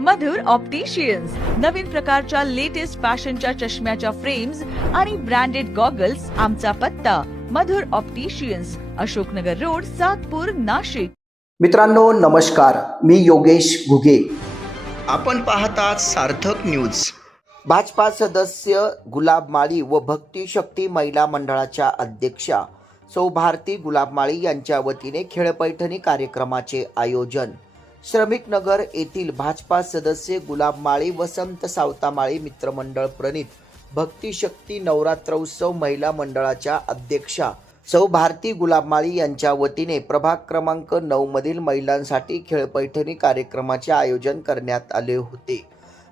मधुर opticians नवीन प्रकारच्या latest फॅशनच्या चष्म्याच्या फ्रेम्स आणि ब्रँडेड गॉगल्स आमचा पत्ता. Madhur opticians Ashoknagar road Satpur Nashik. मित्रांनो नमस्कार. मी योगेश घुगे. आपण पाहतात सार्थक न्यूज भाजपा सदस्य गुलाब माळी व भक्ती शक्ती महिला मंडळाच्या अध्यक्षा सौ भारती गुलाब माळी यांच्या वतीने खेळपैठणी कार्यक्रमाचे आयोजन. श्रमिक नगर येथील भाजपा सदस्य गुलाब माळी वसंत सावतामाळी मित्रमंडळ प्रणित भक्ती शक्ती नवरात्र उत्सव महिला मंडळाच्या अध्यक्षा सौ भारती गुलाबमाळी यांच्या वतीने प्रभाग क्रमांक नऊ मधील महिलांसाठी खेळपैठणी कार्यक्रमाचे आयोजन करण्यात आले होते.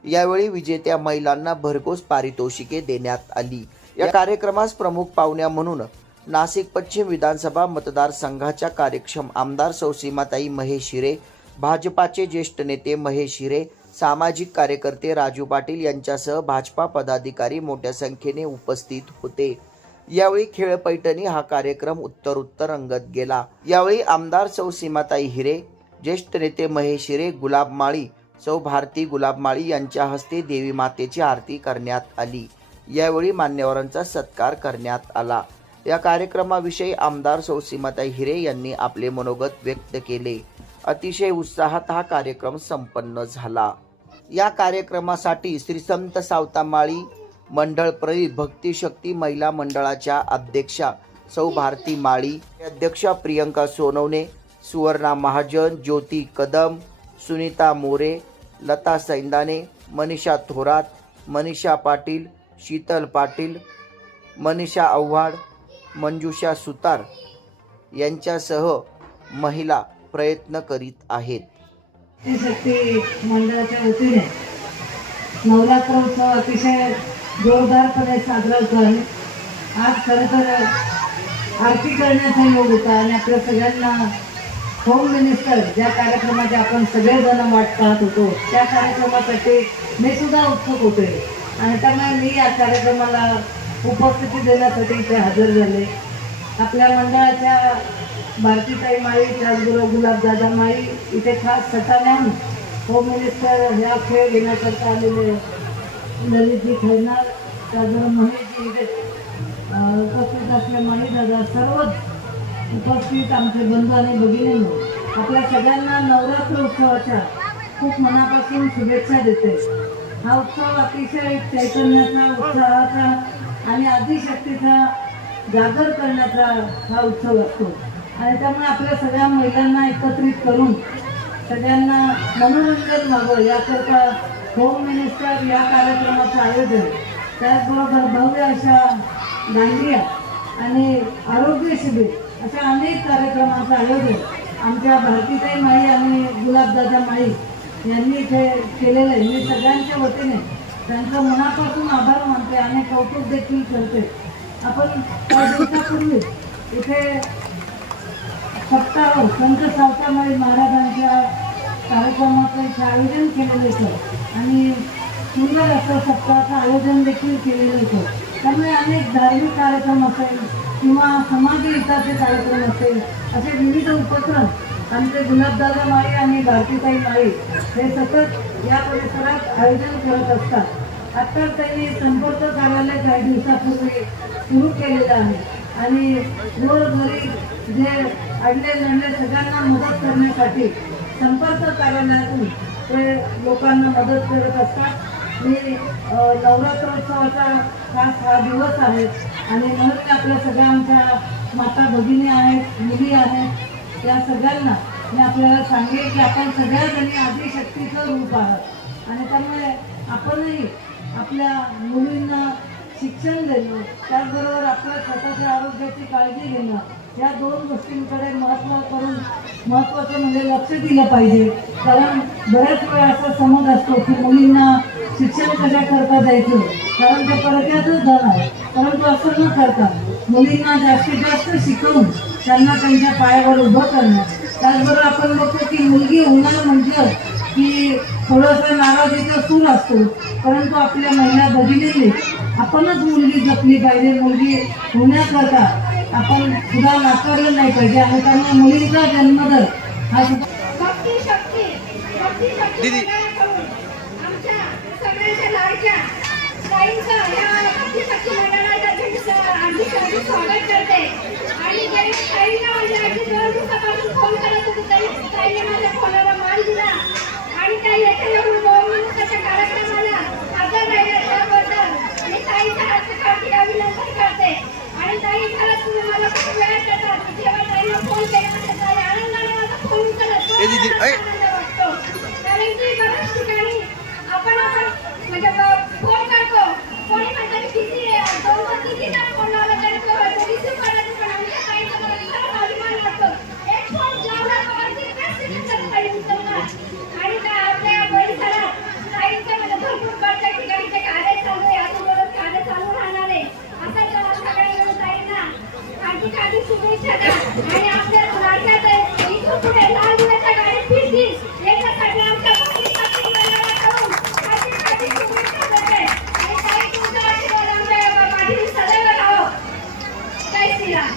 यावेळी विजेत्या महिलांना भरघोस पारितोषिके देण्यात आली. या कार्यक्रमास प्रमुख पाहुण्या म्हणून नाशिक पश्चिम विधानसभा मतदारसंघाच्या कार्यक्षम आमदार सौसीमाताई महेश हिरे भाजपाचे ज्येष्ठ नेते महेश हिरे सामाजिक कार्यकर्ते राजू पाटील यांच्यासह भाजपा पदाधिकारी मोठ्या संख्येने उपस्थित होते. यावेळी खेळ पैठणी हा कार्यक्रम उत्तरोत्तर रंगत गेला. यावेळी आमदार सौ सीमाताई हिरे ज्येष्ठ नेते महेश हिरे गुलाब माळी सौ भारती गुलाब माळी यांच्या हस्ते देवी मातेची आरती करण्यात आली. यावेळी मान्यवरांचा सत्कार करण्यात आला. या कार्यक्रमाविषयी आमदार सौ सीमाताई हिरे यांनी आपले मनोगत व्यक्त केले. अतिशय उत्साहात हा कार्यक्रम संपन्न झाला. या कार्यक्रमासाठी श्री संत सावतामाळी मंडळ प्रवीत भक्ती शक्ती महिला मंडळाच्या अध्यक्षा सौ भारती माळी अध्यक्षा प्रियंका सोनवणे सुवर्णा महाजन ज्योती कदम सुनीता मोरे लता सैंदाने मनीषा थोरात मनीषा पाटील शीतल पाटील मनीषा आव्हाड मंजुषा सुतार यांच्यासह महिला प्रयत्न करीत आहेत. ती मंडळाच्या वतीने नवरात्र उत्सव अतिशय जोरदारपणे साजरा होतो आहे. आज खरं तर आरती करण्याचा योग होता आणि आपल्या सगळ्यांना होम मिनिस्टर ज्या कार्यक्रमाचे आपण सगळेजण वाट पाहत होतो त्या कार्यक्रमासाठी मी सुद्धा उत्सुक होते. आणि त्यामुळे मी या कार्यक्रमाला उपस्थिती देण्यासाठी इथे हजर झाले. आपल्या मंडळाच्या भारतीताई माई त्याचबरोबर गुलाबदादा माई इथे खास सटाण्याहून होम मिनिस्टर ह्या खेळ घेण्याकरता आलेले ललितजी खेळणार त्याचबरोबर महेशजी इथे उपस्थित असले माळी दादा सर्वच उपस्थित आमचे बंधू आणि भगिनींनो. आपल्या सगळ्यांना नवरात्र उत्सवाच्या खूप मनापासून शुभेच्छा देते. हा उत्सव अतिशय चैतन्याचा उत्साहाचा आणि आदिशक्तीचा जागर करण्याचा हा उत्सव असतो. आणि त्यामुळे आपल्या सगळ्या महिलांना एकत्रित करून सगळ्यांना मनोरंजन व्हावं याकरता होम मिनिस्टर या कार्यक्रमाचं आयोजन. त्याचबरोबर भव्य अशा दांडिया आणि आरोग्य शिबिर अशा अनेक कार्यक्रमाचं आयोजन आमच्या भारतीताई माई आणि गुलाबदादा माई यांनी इथे केलेलं आहे. मी सगळ्यांच्या वतीने त्यांचं मनापासून आभार मानते आणि कौतुक देखील करते. आपण त्या दिवसापूर्वी इथे फक्त संत सावतामाळी महाराजांच्या कार्यक्रमाचं आयोजन केलेलं होतं. आणि सुंदर असं सप्ताहाचं आयोजन देखील केलेलं होतं. त्यामुळे अनेक धार्मिक कार्यक्रम असेल किंवा समाज हिताचे कार्यक्रम असेल असे विविध उपक्रम आमचे गुलाबदादा माळी आणि भारतीताई माळी हे सतत या परिसरात आयोजन करत असतात. आत्ता त्यांनी संपर्क कार्यालय काही दिवसापूर्वी सुरू केलेलं आहे. आणि गोरगरीब जे अडले लढले सगळ्यांना मदत करण्यासाठी संपर्क कार्यालयातून ते लोकांना मदत करत असतात. मी नवरात्रोत्सवाचा खास हा दिवस आहे आणि म्हणून आपल्या सगळ्या आमच्या माता भगिनी आहेत मुली आहेत या सगळ्यांना मी आपल्याला सांगेन की आपण सगळ्याजणी आदिशक्तीचं रूप आहात. आणि त्यामुळे आपणही आपल्या मुलींना शिक्षण देणं त्याचबरोबर आपल्या स्वतःच्या आरोग्याची काळजी घेणं या दोन गोष्टींकडे महत्त्व करून महत्त्वाचं म्हणजे लक्ष दिलं पाहिजे. कारण बऱ्याच वेळा असा समज असतो की मुलींना शिक्षण कशा करता द्यायचं कारण ते परक्याचंच धन आहे. परंतु असं न करता मुलींना जास्तीत जास्त शिकवून त्यांना त्यांच्या पायावर उभं करणं. त्याचबरोबर आपण बघतो की मुलगी होणार म्हटलं म्हणजे की थोडंसं नाराजीचा सूर असतो. परंतु आपल्या महिला भगिनीने आपणच मुलगी जपली पाहिजे. मुलगी होण्याकरता आपण सुद्धा नाकारलं नाही पाहिजे. आणि त्यामुळे मुलींचा जन्मदर हा सुद्धा दीदी माझ्या ताईंचं या भक्ती शक्ती मंडळाच्या अध्यक्ष- अध्यक्षाचं स्वागत करते आणि ताई ताईंना माझ्या अगदी दोन दिवसापासून फोन करत होती ताई ताईने माझ्या फोनला मान दिला आणि ताई येथे येऊन दोन दिवसाच्या कार्यक्रमाला हजर राहिल्या त्याबद्दल मी ताईच्या हातची अभिनंदन करते आणि ताई खरंच तुम्ही मला खूप वेळ देतात मी जेव्हा ताईला फोन केला तर ताई आनंदाने माझा फोन उचलत आनंद वाटतो कारण की बऱ्याच ठिकाणी आपण आपण म्हणजे फोन करतो? कोणी किती दोन दोन तीन तीन तास फोन लावला तरी तो पण अभिमान वाटतो एक फोन लावला पाच आणि त्या आपल्या परिसरात ताईंचे म्हणजे भरपूर प्रत्येक ठिकाणी ते कार्य चालू आहे. कार्य चालू राहणार आहे. सगळ्या आणखी काही शुभेच्छा द्या. आणि आपल्या इथून पुढे लाल दिव्याच्या गाडीत फिरतील याच्यासाठी आमच्या भक्ती शक्ती मंडळाकडून आणखी काही शुभेच्छा देते आणि ताई तुमचा आशीर्वाद आमच्या पाठीशी सदैव राहो जय श्रीराम